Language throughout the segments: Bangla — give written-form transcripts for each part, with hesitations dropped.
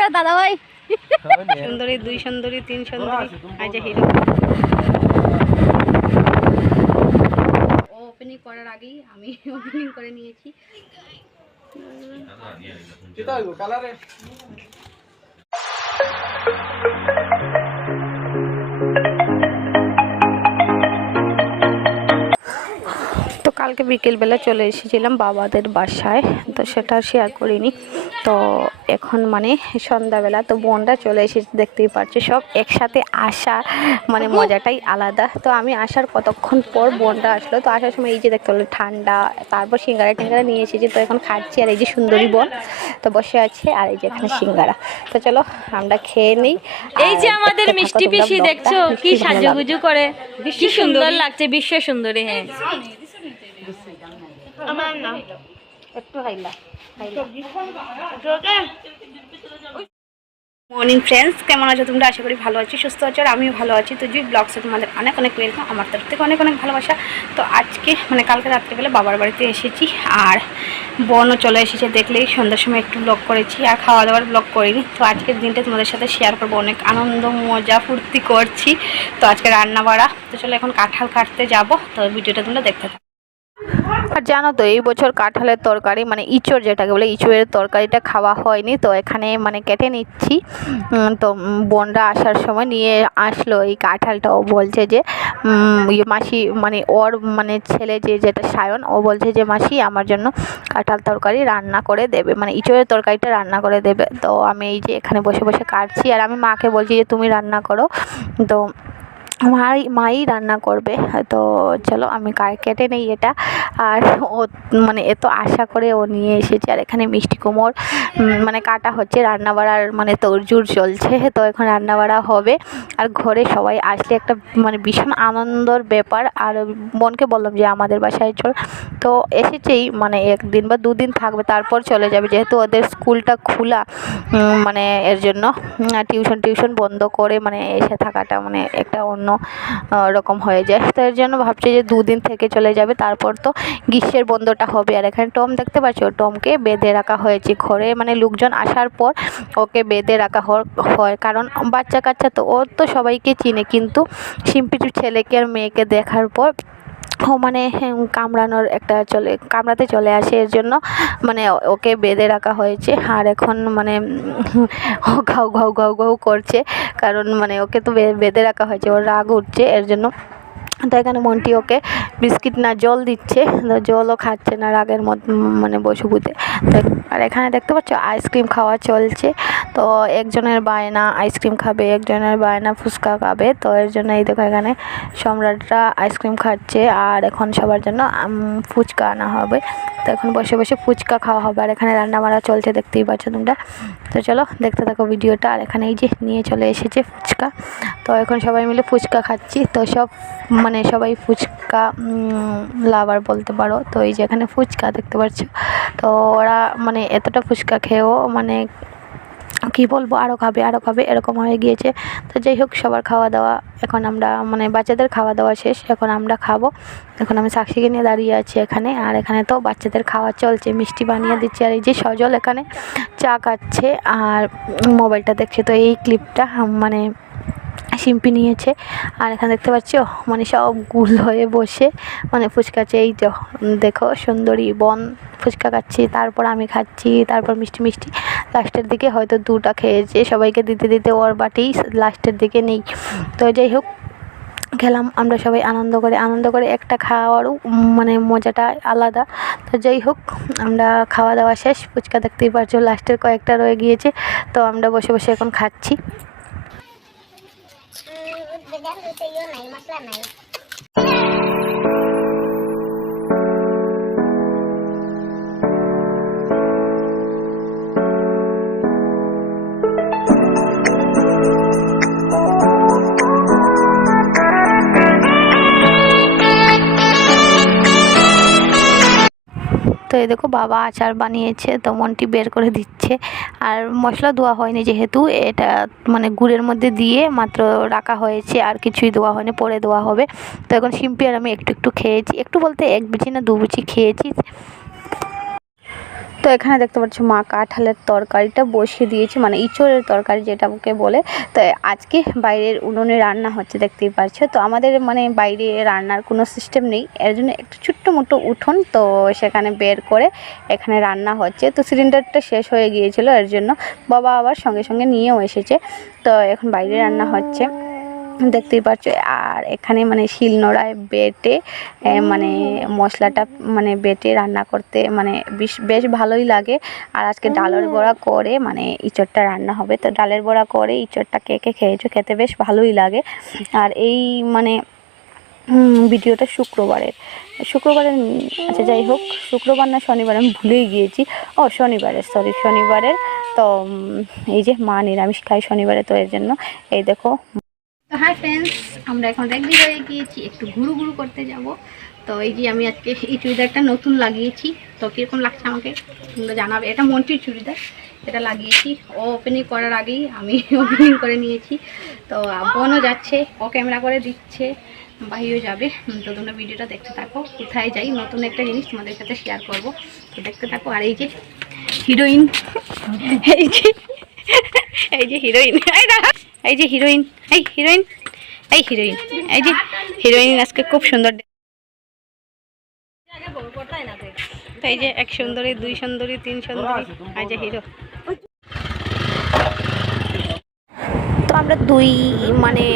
দাদা ভাই সুন্দরী, 2 সুন্দরী, 3 সুন্দরী, আজ হিরো। ও ওপেনিং করার আগেই আমি ওপেনিং করে নিয়েছি। তো কালকে বিকেলবেলা চলে এসেছিলাম বাবাদের বাসায়, তো সেটা শেয়ার করিনি। তো এখন মানে সন্ধ্যাবেলা তো বোনরা চলে এসেছে, দেখতেই পাচ্ছি সব একসাথে আসা মানে মজাটাই আলাদা। তো আমি আসার কতক্ষণ পর বোনরা আসলো, তো আসার সময় এই যে দেখতে হলো ঠান্ডা, তারপর সিঙ্গারা টিঙ্গারা নিয়ে এসেছি। তো এখন খাচ্ছি, আর এই যে সুন্দরী বোন তো বসে আছে, আর এই যে এখানে সিঙ্গারা। তো চলো আমরা খেয়ে নিই। এই যে আমাদের মিষ্টি পিসি দেখছো কি সাজুগুজু করে, কি সুন্দর লাগছে, বিশ্ব সুন্দরী। হ্যাঁ আমার না একটু হাইলা মর্নিং ফ্রেন্ডস, কেমন আছো তোমরা? আশা করি ভালো আছি, সুস্থ আছো, আর আমিও ভালো আছি। তো জুই ব্লগসে তোমাদের অনেক অনেক ওয়েলকাম, আমার তরফ থেকে অনেক অনেক ভালোবাসা। তো আজকে মানে কালকে রাত্রিবেলা বাবার বাড়িতে এসেছি, আর বোনও চলে এসেছে। দেখলেই সন্ধ্যার সময় একটু ব্লগ করেছি, আর খাওয়া দাওয়ার ব্লগ করিনি। তো আজকের দিনটা তোমাদের সাথে শেয়ার করবো, অনেক আনন্দ মজা ফুর্তি করছি। তো আজকে রান্না বাড়া, তো চলো এখন কাঁঠাল কাটতে যাবো। তো ভিডিওটা তোমরা দেখতে থাকো। আর জানো তো এই বছর কাঁঠালের তরকারি মানে ইঁচড় যেটাকে বলে, ইঁচড়ের তরকারিটা খাওয়া হয়নি। তো এখানে মানে কেটে নিচ্ছি। তো বোনরা আসার সময় নিয়ে আসলো এই কাঁঠালটা। ও বলছে যে মাসি মানে ওর মানে ছেলে যেটা সায়ন, ও বলছে যে মাসি আমার জন্য কাঁঠাল তরকারি রান্না করে দেবে, মানে ইঁচড়ের তরকারিটা রান্না করে দেবে। তো আমি এই যে এখানে বসে বসে কাটছি, আর আমি মাকে বলছি যে তুমি রান্না করো। তো মাই রান্না করবে। তো চলো আমি কেটে নেই এটা। আর ও মানে এত আশা করে ও নিয়ে এসেছে, আর এখানে মিষ্টি কুমড় মানে কাটা হচ্ছে, রান্না বাড়ার মানে তোড়জোড় চলছে। তো এখন রান্না বাড়া হবে, আর ঘরে সবাই আসলে একটা মানে ভীষণ আনন্দর ব্যাপার। আর বোনকে বললাম যে আমাদের বাসায় চল। তো এসেছেই মানে 1 দিন বা 2 দিন থাকবে, তারপর চলে যাবে, যেহেতু ওদের স্কুলটা খোলা। মানে এর জন্য টিউশন বন্ধ করে মানে এসে থাকাটা মানে একটা অন্য রকম হয়ে যায়। তো এর জন্য ভাবছি যে 2 দিন থেকে চলে যাবে, তারপর তো গ্রীষ্মের বন্ধটা হবে। আর এখানে টম দেখতে পাচ্ছ, টমকে বেঁধে রাখা হয়েছে ঘরে, মানে লোকজন আসার পর ওকে বেঁধে রাখা হয়, কারণ বাচ্চা কাচ্চা তো ওর তো সবাইকে চিনে, কিন্তু শিম্পির ছেলেকে আর মেয়েকে দেখার পর ও মানে কামড়ানোর একটা কামড়াতে চলে আসে। এর জন্য মানে ওকে বেঁধে রাখা হয়েছে। আর এখন মানে ও ঘাউ ঘাউ ঘাউ ঘাউ করছে, কারণ মানে ওকে তো বেঁধে রাখা হয়েছে, ওর রাগ উঠছে এর জন্য। তো এখানে মন্টি ওকে বিস্কিট না জল দিচ্ছে, তো জলও খাচ্ছে না রাগের মধ্যে মানে বসুবুতে। আর এখানে দেখতে পাচ্ছ আইসক্রিম খাওয়া চলছে। তো একজনের বায়না আইসক্রিম খাবে, একজনের বায়না ফুচকা খাবে। তো এর জন্য এই দেখো এখানে সম্রাটরা আইসক্রিম খাচ্ছে, আর এখন সবার জন্য ফুচকা আনা হবে। তো এখন বসে বসে ফুচকা খাওয়া হবে, আর এখানে রান্না বান্না চলছে, দেখতেই পাচ্ছ তোমরা। তো চলো দেখতে থাকো ভিডিওটা। আর এখানে এই যে নিয়ে চলে এসেছে ফুচকা, তো এখন সবাই মিলে ফুচকা খাচ্ছি। তো সব মানে সবাই ফুচকা লাভার বলতে পারো। তো এই যে এখানে ফুচকা দেখতে পাচ্ছ, তো ওরা মানে এতটা ফুচকা খেয়েও মানে কি বলবো আরও খাবে এরকম হয়ে গিয়েছে। তো যাই হোক, সবার খাওয়া দাওয়া এখন আমরা মানে বাচ্চাদের খাওয়া দাওয়া শেষ, এখন আমরা খাবো। এখন আমি সাক্ষীকে নিয়ে দাঁড়িয়ে আছি এখানে, আর এখানে তো বাচ্চাদের খাওয়া চলছে, মিষ্টি বানিয়ে দিচ্ছে। আর এই যে সজল এখানে চা খাচ্ছে আর মোবাইলটা দেখছে। তো এই ক্লিপটা মানে শিম্পি নিয়েছে। আর এখানে দেখতে পাচ্ছ মানে সব গুল হয়ে বসে মানে ফুচকা এই তো দেখো সুন্দরী বোন ফুচকা খাচ্ছি, তারপর আমি খাচ্ছি, তারপর মিষ্টি লাস্টের দিকে হয়তো 2টা খেয়েছে, সবাইকে দিতে দিতে ওর বাটেই লাস্টের দিকে নেই। তো যাই হোক, খেলাম আমরা সবাই আনন্দ করে একটা খাওয়ারও মানে মজাটা আলাদা। তো যাই হোক, আমরা খাওয়া দাওয়া শেষ, ফুচকা দেখতেই পাচ্ছ লাস্টের কয়েকটা রয়ে গিয়েছে। তো আমরা বসে বসে এখন খাচ্ছি। তো এই দেখো বাবা আচার বানিয়েছে, তো মন্টি বের করে দিচ্ছে। আর মশলা দেওয়া হয়নি, যেহেতু এটা মানে গুড়ের মধ্যে দিয়ে মাত্র রাখা হয়েছে, আর কিছুই দেওয়া হয়নি, পরে দেওয়া হবে। তো এখন শিম্পি আর আমি একটু খেয়েছি, একটু বলতে 1 বিচি না 2 বিচি খেয়েছি। তো এখানে দেখতে পাচ্ছ মা কাঁঠালের তরকারিটা বসিয়ে দিয়েছে, মানে ইঁচড়ের তরকারি যেটাকে বলে। তো আজকে বাইরের উনুনে রান্না হচ্ছে দেখতেই পাচ্ছ। তো আমাদের মানে বাইরে রান্নার কোনো সিস্টেম নেই, এর জন্য একটু ছোট্ট মোটো উঠোন, তো সেখানে বের করে এখানে রান্না হচ্ছে। তো সিলিন্ডারটা শেষ হয়ে গিয়েছিল, এর জন্য বাবা আবার সঙ্গে সঙ্গে নিয়েও এসেছে। তো এখন বাইরে রান্না হচ্ছে দেখতেই পাচ্ছ। আর এখানে মানে শিলনোড়ায় বেটে মানে মশলাটা মানে বেটে রান্না করতে মানে বেশ ভালোই লাগে। আর আজকে ডালের বড়া করে মানে ইঁচড়টা রান্না হবে। তো ডালের বড়া করে ইঁচড়টা কে কে খেয়েছো, খেতে বেশ ভালোই লাগে। আর এই মানে ভিডিওটা শুক্রবারের আচ্ছা যাই হোক, শুক্রবার না শনিবার আমি ভুলেই গিয়েছি। ও শনিবারের, সরি শনিবারের। তো এই যে মা নিরামিষ খায় শনিবারে, তো এর জন্য এই দেখো। তো হাই ফ্রেন্ডস, আমরা এখন রেডি হয়ে গিয়েছি, একটু ঘুরু ঘুরু করতে যাব। তো এই যে আমি আজকে এই চুড়িদারটা নতুন লাগিয়েছি, তো কীরকম লাগছে আমাকে তোমরা জানাবে। এটা মন্টির চুড়িদার, এটা লাগিয়েছি। ও ওপেনিং করার আগেই আমি ওপেনিং করে নিয়েছি। তো বোনও যাচ্ছে, ও ক্যামেরা করে দিচ্ছে, ভাইও যাবে। তো তোমরা ভিডিওটা দেখতে থাকো, কোথায় যাই নতুন একটা জিনিস তোমাদের সাথে শেয়ার করব। তো দেখতে থাকো। আর এই যে হিরোইন, এই যে হিরোইন, এই যে হিরোইন, এই হিরোইন, এই হিরোইন, এই যে হিরোইন আজকে খুব সুন্দর। এই যে এক সুন্দরী, দুই সুন্দরী, তিন সুন্দরী, এই যে হিরো। তো আমরা দুই মানে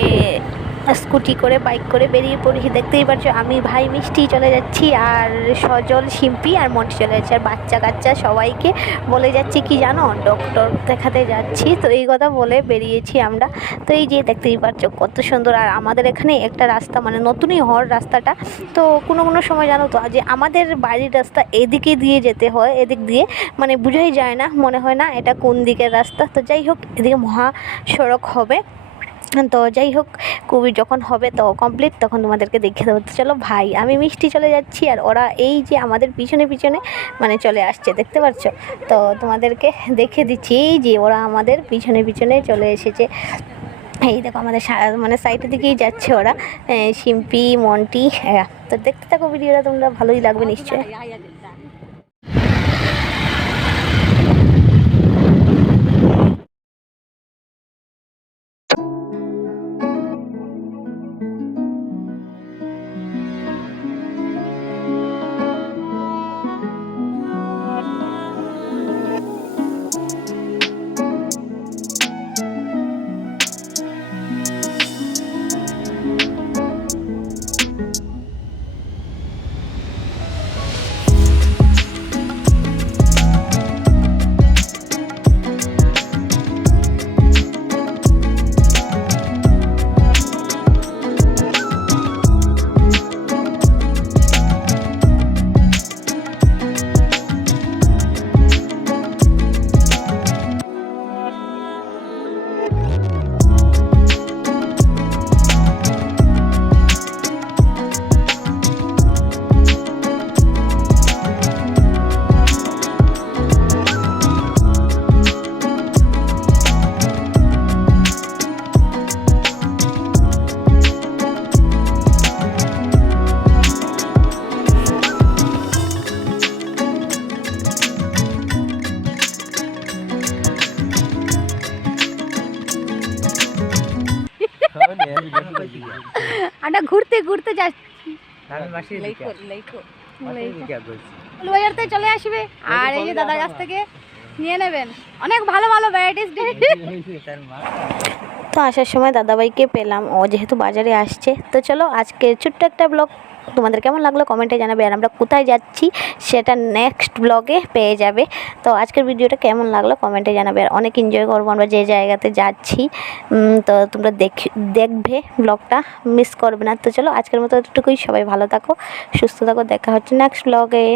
স্কুটি করে বাইক করে বেরিয়ে পড়েছি দেখতেই পাচ্ছ। আমি ভাই মিষ্টি চলে যাচ্ছি, আর সজল শিম্পি আর মন্টি চলে যাচ্ছে। আর বাচ্চা কাচ্চা সবাইকে বলে যাচ্ছি কি জানো, ডক্টর দেখাতে যাচ্ছি। তো এই কথা বলে বেরিয়েছি আমরা। তো এই যে দেখতেই পাচ্ছ কত সুন্দর। আর আমাদের এখানে একটা রাস্তা মানে নতুনই হওয়ার রাস্তাটা, তো কোনো কোনো সময় জানো তো যে আমাদের বাড়ির রাস্তা এদিকে দিয়ে যেতে হয়, এদিক দিয়ে মানে বোঝাই যায় না, মনে হয় না এটা কোন দিকের রাস্তা। তো যাই হোক, এদিকে মহাসড়ক হবে। তো যাই হোক, কোভিড যখন হবে তো কমপ্লিট, তখন তোমাদেরকে দেখিয়ে দেবো। তো চলো ভাই আমি মিষ্টি চলে যাচ্ছি, আর ওরা এই যে আমাদের পিছনে পিছনে মানে চলে আসছে দেখতে পাচ্ছ। তো তোমাদেরকে দেখে দিচ্ছি, এই যে ওরা আমাদের পিছনে পিছনে চলে এসেছে। এই দেখো আমাদের মানে সাইডের দিকেই যাচ্ছে ওরা, শিম্পি মন্টি এরা। তো দেখতে থাকো ভিডিওটা, তোমরা ভালোই লাগবে নিশ্চয়ই। আমরা ঘুরতে ঘুরতে যাচ্ছি, বাজারতে চলে আসবে। আর এই যে দাদার কাছ থেকে নিয়ে নেবেন, অনেক ভালো ভালো ভ্যারাইটিস। তো আসার সময় দাদাভাইকে পেলাম, ও যেহেতু বাজারে আসছে। তো চলো আজকে ছোট্ট একটা ব্লগ তোমাদের কেমন লাগলো কমেন্টে জানাবে। আর আমরা কোথায় যাচ্ছি সেটা নেক্সট ব্লগে পেয়ে যাবে। তো আজকের ভিডিওটা কেমন লাগলো কমেন্টে জানাবে। আর অনেক এনজয় করবো আমরা যে জায়গাতে যাচ্ছি। তো তোমরা দেখবে ব্লগটা, মিস করবে না। তো চলো আজকের মতো এতটুকুই, সবাই ভালো থাকো, সুস্থ থাকো, দেখা হচ্ছে নেক্সট ব্লগে।